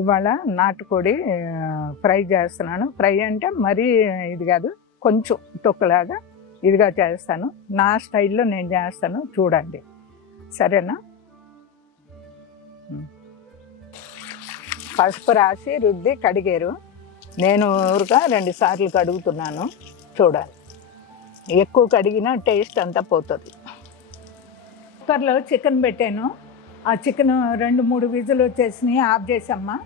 ఇవాళ నాటుకోడి ఫ్రై చేస్తున్నాను. ఫ్రై అంటే మరీ ఇది కాదు, కొంచెం తొక్కులాగా ఇదిగా చేస్తాను. నా స్టైల్లో నేను చేస్తాను, చూడండి. సరేనా? పసుపు రాసి రుద్ది కడిగారు. నేను ఊరుగా 2 సార్లు కడుగుతున్నాను. చూడాలి, ఎక్కువ కడిగినా టేస్ట్ అంతా పోతుంది. కుక్కర్లో చికెన్ పెట్టాను. ఆ చికెన్ 2-3 విజులు వచ్చేసినాయి, ఆఫ్ చేసమ్మా.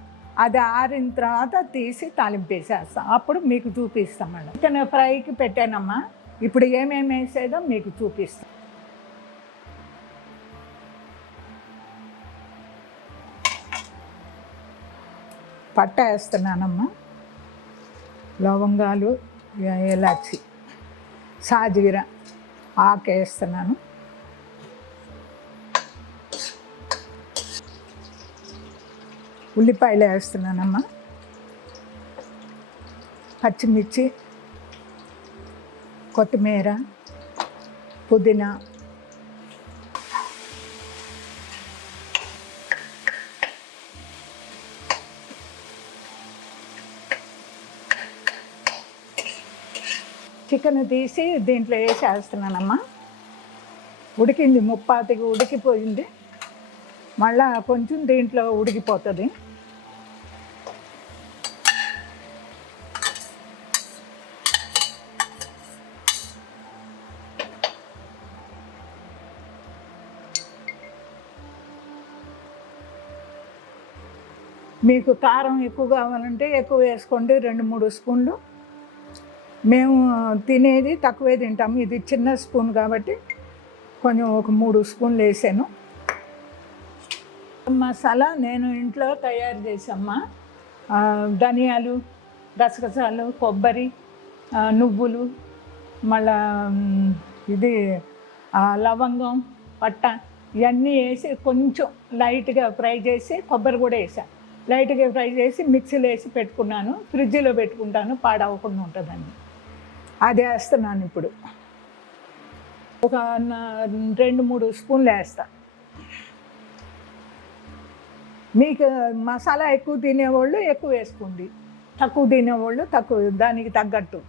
అది ఆరిన తర్వాత తీసి తాలింపు వేసేస్తాం. అప్పుడు మీకు చూపిస్తాం మేడం. చికెన్ ఫ్రైకి పెట్టానమ్మా. ఇప్పుడు ఏమేమి వేసేదో మీకు చూపిస్తాం. పట్ట వేస్తున్నానమ్మా, లవంగాలు, ఇలాచి, సాజీర, ఆకు వేస్తున్నాను. ఉల్లిపాయలు వేస్తున్నానమ్మా, పచ్చిమిర్చి, కొత్తిమీర, పుదీనా, చికెన్ తీసి దీంట్లో వేసేస్తున్నానమ్మా. ఉడికింది, ముప్పాతికి ఉడికిపోయింది. మళ్ళా కొంచెం దీంట్లో ఉడికిపోతుంది. మీకు కారం ఎక్కువ కావాలంటే ఎక్కువ వేసుకోండి, 2-3 స్పూన్లు. మేము తినేది తక్కువే తింటాము. ఇది చిన్న స్పూన్ కాబట్టి కొంచెం ఒక 3 స్పూన్లు వేసాను. మసాలా నేను ఇంట్లో తయారు చేసామ్మా. ధనియాలు, గసగసాలు, కొబ్బరి, నువ్వులు, మళ్ళా ఇది లవంగం, పట్ట, ఇవన్నీ వేసి కొంచెం లైట్గా ఫ్రై చేసి, కొబ్బరి కూడా వేసాను. లైట్గా ఫ్రై చేసి మిక్సీలో వేసి పెట్టుకున్నాను. ఫ్రిడ్జ్లో పెట్టుకుంటాను, పాడవకుండా ఉంటుందండి. అది వేస్తున్నాను ఇప్పుడు. ఒక 2-3 స్పూన్లు వేస్తా. మీకు మసాలా ఎక్కువ తినేవాళ్ళు ఎక్కువ వేసుకోండి, తక్కువ తినేవాళ్ళు తక్కువ, దానికి తగ్గట్టు.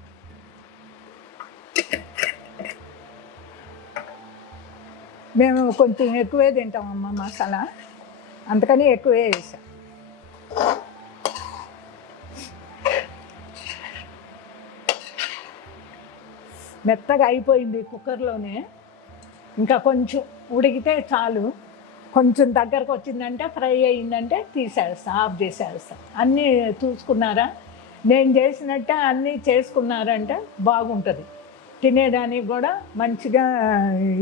మేము కొంచెం ఎక్కువే తింటామమ్మా మసాలా, అందుకని ఎక్కువే వేసాం. మెత్తగా అయిపోయింది కుక్కర్లోనే. ఇంకా కొంచెం ఉడికితే చాలు. కొంచెం దగ్గరకు వచ్చిందంటే, ఫ్రై అయ్యిందంటే తీసేస్తాను, ఆఫ్ చేసేస్తాను. అన్నీ చూసుకున్నారా? నేను చేసినట్టే అన్నీ చేసుకున్నారంటే బాగుంటుంది. తినేదానికి కూడా మంచిగా,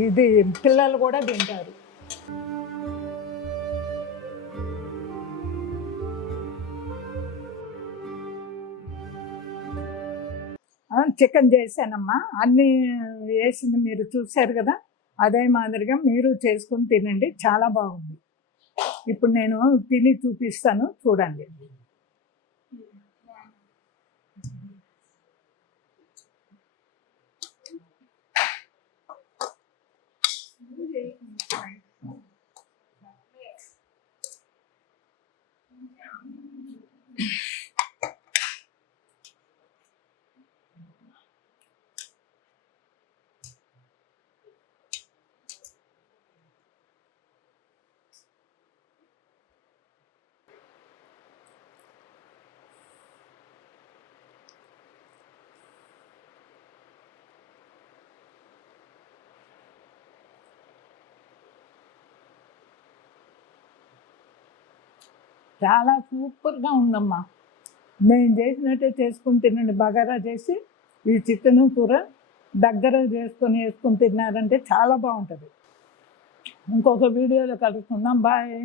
ఇది పిల్లలు కూడా తింటారు. చికెన్ చేశానమ్మా. అన్నీ వేసింది మీరు చూశారు కదా. అదే మాదిరిగా మీరు చేసుకుని తినండి, చాలా బాగుంది. ఇప్పుడు నేను తిని చూపిస్తాను, చూడండి. చాలా సూపర్గా ఉందమ్మా. నేను చేసినట్టే చేసుకుని తినండి. బగారా చేసి ఈ చికెన్ కూర దగ్గర వేసుకొని తిన్నారంటే చాలా బాగుంటుంది. ఇంకొక వీడియోలో కలుసుకుందాం. బాయ్.